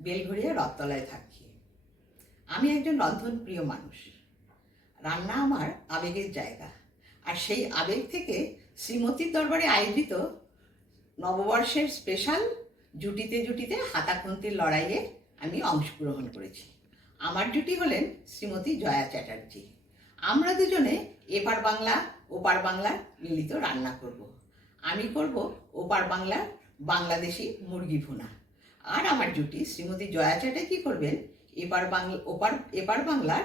বেলঘড়িয়া রথতলায় থাকি। আমি একজন রন্ধন প্রিয় মানুষ। রান্না আমার আবেগের জায়গা। আর সেই আবেগ থেকে শ্রীমতীর দরবারে আয়োজিত নববর্ষের স্পেশাল জুটিতে জুটিতে হাতাখন্তির লড়াইয়ে আমি অংশগ্রহণ করেছি। আমার জুটি হলেন শ্রীমতী জয়া চ্যাটার্জি। আমরা দুজনে এপার বাংলা, ওপার বাংলা মিলিত রান্না করব। আমি করব ওপার বাংলার বাংলাদেশি মুরগি ভুনা। আর আমার জুটি, শ্রীমতী জয়া চ্যাটার্জি করবেন? এপার বাংলা ওপার, এপার বাংলার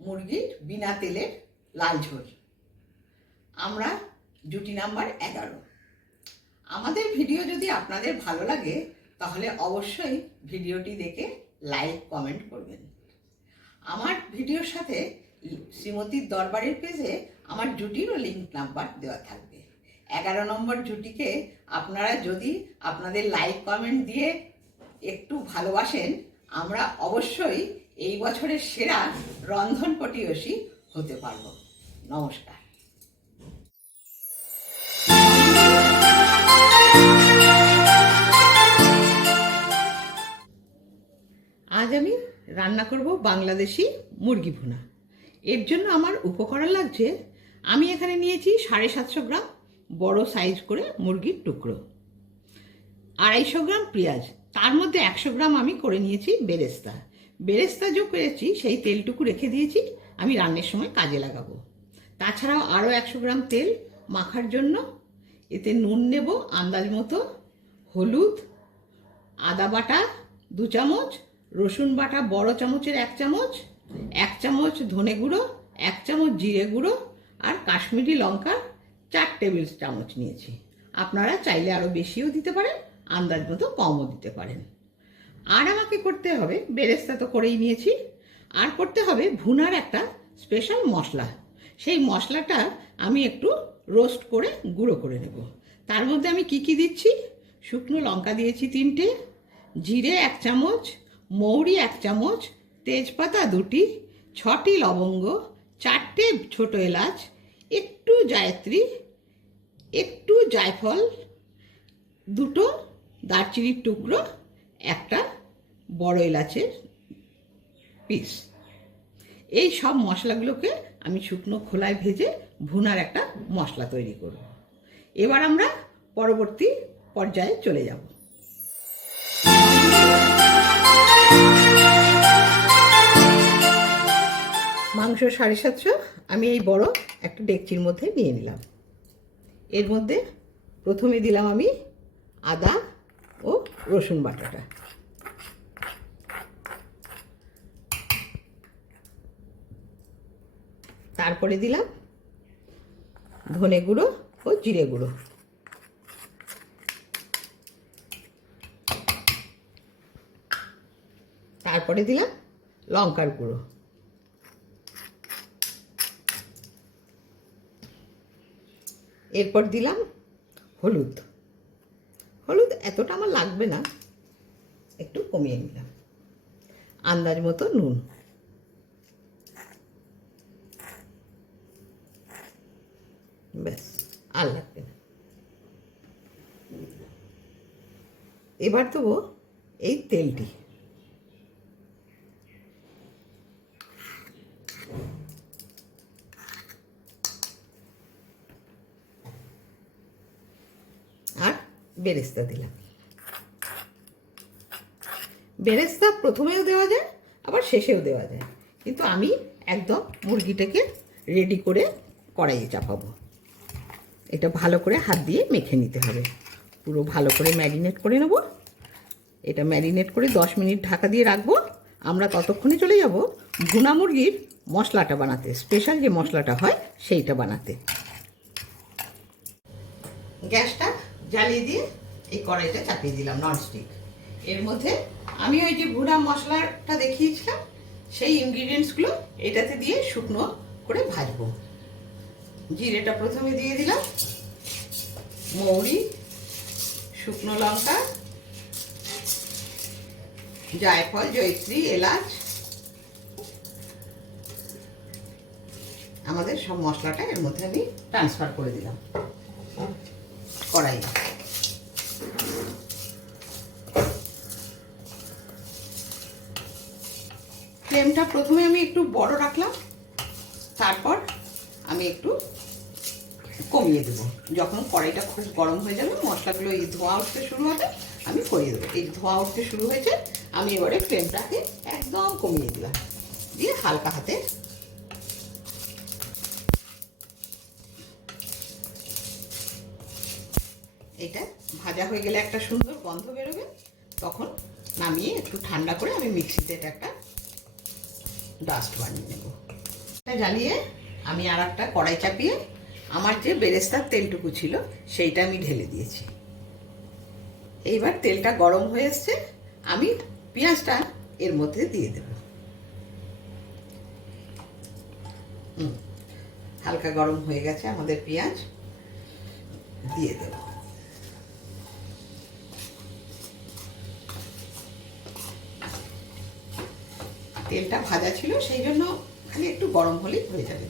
মুরগির বিনা তেলের লাল ঝোল। আমরা জুটি নাম্বার এগারো। আমাদের ভিডিও যদি আপনাদের ভালো লাগে, তাহলে অবশ্যই ভিডিওটি দেখে লাইক, কমেন্ট করবেন। আমার ভিডিওর সাথে শ্রীমতীর দরবারের পেজে আমার জুটিরও লিঙ্ক নাম্বার দেওয়া থাকবে। এগারো নম্বর জুটিকে আপনারা যদি আপনাদের লাইক, কমেন্ট দিয়ে একটু ভালোবাসেন, আমরা অবশ্যই এই বছরের সেরা রন্ধন পটিয়সী হতে পারব। নমস্কার। আজ আমি রান্না করব বাংলাদেশি মুরগি ভুনা। এর জন্য আমার উপকরণ লাগছে, আমি এখানে নিয়েছি সাড়ে সাতশো গ্রাম বড় সাইজ করে মুরগির টুকরো। আড়াইশো গ্রাম পেঁয়াজ। তার মধ্যে একশো গ্রাম আমি করে নিয়েছি বেরেস্তা। বেরেস্তা যে করেছি, সেই তেলটুকু রেখে দিয়েছি, আমি রান্নার সময় কাজে লাগাবো। তাছাড়াও আরও একশো গ্রাম তেল মাখার জন্য। এতে নুন নেব, আন্দাজ মতো, হলুদ, আদা বাটা দু চামচ, রসুন বাটা বড় চামচের এক চামচ এক চামচ ধনে গুঁড়ো, এক চামচ জিরে গুঁড়ো আর কাশ্মীরি লঙ্কা চার টেবিল চামচ নিয়েছি। আপনারা চাইলে আরও বেশিও দিতে পারেন। আন্দাজ মতো কমও দিতে পারেন। আর আমাকে করতে হবে, বেরেস্তা তো করেই নিয়েছি। আর করতে হবে ভুনার একটা স্পেশাল মশলা। সেই মশলাটা আমি একটু রোস্ট করে গুঁড়ো করে নেব। তার মধ্যে আমি কি কি দিচ্ছি? শুকনো লঙ্কা দিয়েছি তিনটে, জিরে এক চামচ, মৌরি এক চামচ, তেজপাতা দুটি, ছটি লবঙ্গ, চারটে ছোট এলাচ, একটু জায়ত্রী, একটু জায়ফল, দুটো দারচিনির টুকরো, একটা বড় এলাচের পিস এই সব মশলাগুলোকে আমি শুকনো খোলায় ভেজে ভুনার একটা মশলা তৈরি করব। এবার আমরা পরবর্তী পর্যায়ে চলে যাব। মাংস সাড়ে সাতশো, আমি এই বড় একটা ডেকচির মধ্যে নিয়ে নিলাম। এর মধ্যে প্রথমে দিলাম আমি আদা ও, রসুন বাটাটা। তারপরে দিলাম ধনে গুঁড়ো ও জিরে গুঁড়ো। তারপরে দিলাম লঙ্কার গুঁড়ো। এরপর দিলাম হলুদ। হলুদ এতটা আমার লাগবে না, একটু কমিয়ে নিলাম। আন্দাজ মতো নুন। ব্যাস, আর লাগবে না। এবার দেবো এই তেলটি আর বেরেস্তা দিলাম। বেরেস্তা প্রথমেও দেওয়া যায়, আবার শেষেও দেওয়া যায়। কিন্তু আমি একদম মুরগিটাকে রেডি করে কড়াইয়ে চাপাবো। এটা ভালো করে হাত দিয়ে মেখে নিতে হবে। পুরো ভালো করে ম্যারিনেট করে নেব। এটা ম্যারিনেট করে দশ মিনিট ঢাকা দিয়ে রাখব। আমরা ততক্ষণে চলে যাব ভুনা মুরগির মশলাটা বানাতে। স্পেশাল যে মশলাটা হয়, সেইটা বানাতে। গ্যাসটা জ্বালিয়ে দিয়ে এই কড়াইটা চাপিয়ে দিলাম ননস্টিক এর মধ্যে আমি ওই যে ভুনা মশলাটা দেখিয়েছিলাম, সেই ইনগ্রিডিয়েন্টসগুলো এটাতে দিয়ে শুকনো করে ভাজবো। জিরেটা প্রথমে দিয়ে দিলাম, মৌরি, শুকনো লঙ্কা, জায়ফল, জয়ত্রী, এলাচ, আমাদের সব মশলাটা এর মধ্যে আমি ট্রান্সফার করে দিলাম। কড়াই ফ্লেমটা প্রথমে আমি একটু বড় রাখলাম, তারপর আমি একটু কমিয়ে দেবো। যখন কড়াইটা খুব গরম হয়ে যাবে, মশলাগুলো এই ধোঁয়া উঠতে শুরু হবে, আমি করিয়ে দেবো। এই ধোঁয়া উঠতে শুরু হয়েছে, আমি এবারে ফ্লেমটাকে একদম কমিয়ে দিলাম। দিয়ে হালকা হাতে এটা ভাজা হয়ে গেলে একটা সুন্দর গন্ধ বেরোবে। তখন নামিয়ে একটু ঠান্ডা করে আমি মিক্সিতে এটা একটা ডাস্ট বানিয়ে নেব। এটা জ্বালিয়ে আমি আর একটা কড়াই চাপিয়ে আমার যে বেরেস্তার তেলটুকু ছিল সেইটা আমি ঢেলে দিয়েছি। এইবার তেলটা গরম হয়ে এসছে, আমি পেঁয়াজটা এর মধ্যে দিয়ে দেব। হালকা গরম হয়ে গেছে আমাদের পেঁয়াজ, দিয়ে দেব। তেলটা ভাজা ছিল, সেই জন্য খালি একটু গরম হলেই হয়ে যাবে।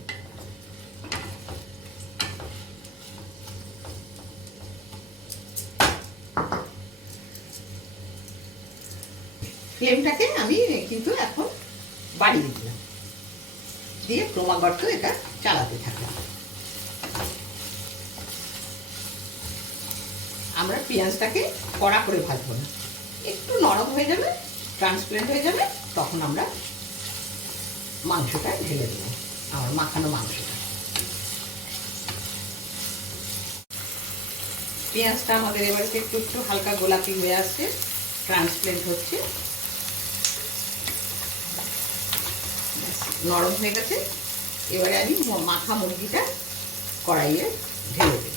ফ্লেমটাকে আমি কিন্তু এখন বাড়িয়ে দিলাম। দিয়ে ক্রমাগত এটা চালাতে থাকলাম। আমরা পেঁয়াজটাকে কড়া করে ভাজবো না। একটু নরম হয়ে যাবে ট্রান্সপ্লেন্ট হয়ে যাবে, তখন আমরা মাংসটা ঢেলে দেবো। আমার মাখানো মাংসটা। পেঁয়াজটা আমাদের এবারে একটু একটু হালকা গোলাপি হয়ে আসছে। ট্রান্সপারেন্ট হচ্ছে। নরম হয়ে গেছে। এবারে আমি মাখা মুরগিটা কড়াইয়ে ঢেলে দেবো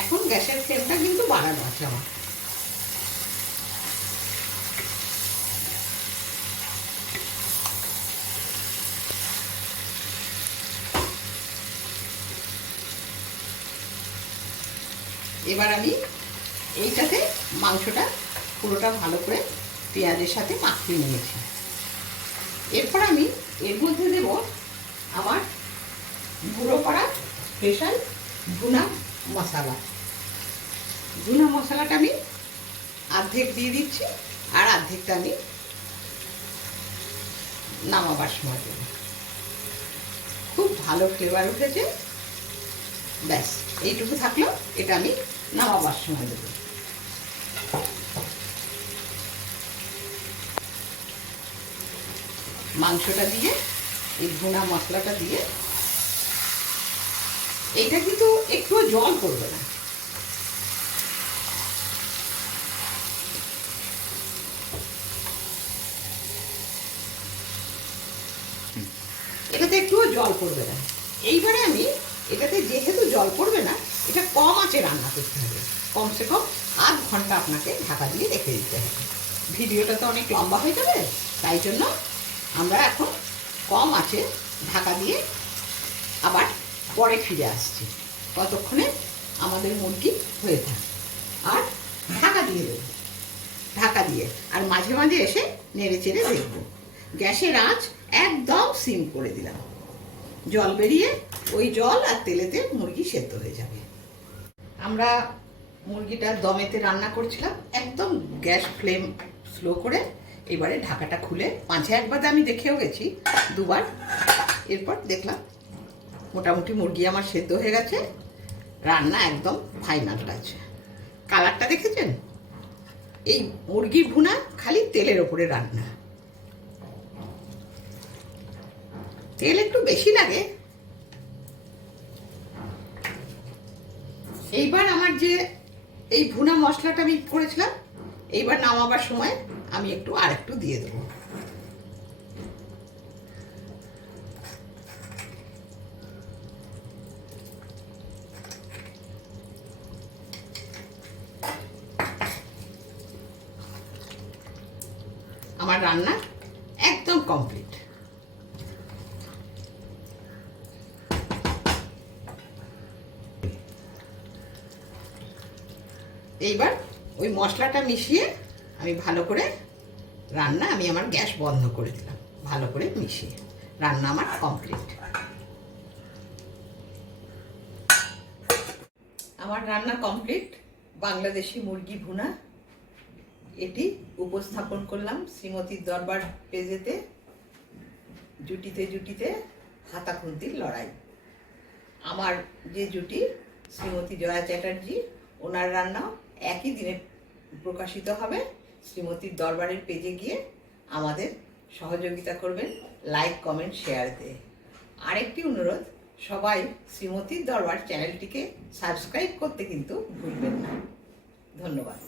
এখন গ্যাসের ফ্লেমটা কিন্তু বাড়ানো আছে আমার। এবার আমি এইটাতে মাংসটা পুরোটা ভালো করে পেঁয়াজের সাথে মাখিয়ে নিয়েছি। এরপর আমি এর মধ্যে দেব আমার গুঁড়ো করা স্পেশাল ভুনা মশলা। ভুনা মশলাটা আমি অর্ধেক দিয়ে দিচ্ছি আর অর্ধেকটা আমি নামাবার সময় দেব। খুব ভালো ফ্লেভার উঠেছে। ব্যাস, এইটুকু থাকল, এটা আমি নামাবার সময় দেবো। মাংসটা দিয়ে, এই ভুনা মশলাটা দিয়ে, এইটা কিন্তু একটু জল করবে না এটাতে একটুও জল পড়বে না। এইবারে আমি এটাতে যেহেতু জল পড়বে না, এটা কম আঁচে রান্না করতে হবে। কমসে কম আধ ঘণ্টা আপনাকে ঢাকা দিয়ে রেখে দিতে হবে। ভিডিওটা তো অনেক লম্বা হয়ে যাবে, তাই জন্য আমরা এখন কম আছে ঢাকা দিয়ে আবার পরে ফিরে আসছি। ততক্ষণে আমাদের মুরগি হয়ে থাকে। আর ঢাকা দিয়ে দেবো। ঢাকা দিয়ে। আর মাঝে মাঝে এসে নেড়ে চেড়ে দেখব। গ্যাসের আঁচ একদম সিম করে দিলাম। জল বেরিয়ে ওই জল আর তেলেতে মুরগি সেদ্ধ হয়ে যাবে। আমরা মুরগিটা দমেতে রান্না করছিলাম, একদম গ্যাস ফ্লেম স্লো করে এবারে ঢাকাটা খুলে পাঁচে একবার আমি দেখেও গেছি, দুবার। এরপর দেখলাম মোটামুটি মুরগি আমার সেদ্ধ হয়ে গেছে, রান্না একদম ফাইনাল আছে কালারটা দেখেছেন? এই মুরগির ভুনা খালি তেলের ওপরে রান্না। তেল একটু বেশি লাগে। এইবার আমার যে এই ভুনা মশলাটা আমি করেছিলাম, এইবার নামাবার সময় আমি একটু আর একটু দিয়ে দেবো। আমার রান্না একদম কমপ্লিট এইবার ওই মশলাটা মিশিয়ে আমি ভালো করে রান্না, আমি আমার গ্যাস বন্ধ করে দিলাম, ভালো করে মিশিয়ে। রান্না আমার কমপ্লিট আমার রান্না কমপ্লিট বাংলাদেশি মুরগি ভুনা, এটি উপস্থাপন করলাম শ্রীমতীর দরবার পেজেতে, জুটিতে জুটিতে হাতা খুন্তির লড়াই। আমার যে জুটি, শ্রীমতী জয়া চ্যাটার্জি, ওনার রান্নাও একই দিনে প্রকাশিত হবে। শ্রীমতীর দরবারের পেজে গিয়ে আমাদের সহযোগিতা করবেন। লাইক কমেন্ট শেয়ার দিয়ে আরেকটি অনুরোধ, সবাই শ্রীমতীর দরবার চ্যানেলটিকে সাবস্ক্রাইব করতে কিন্তু ভুলবেন না। ধন্যবাদ।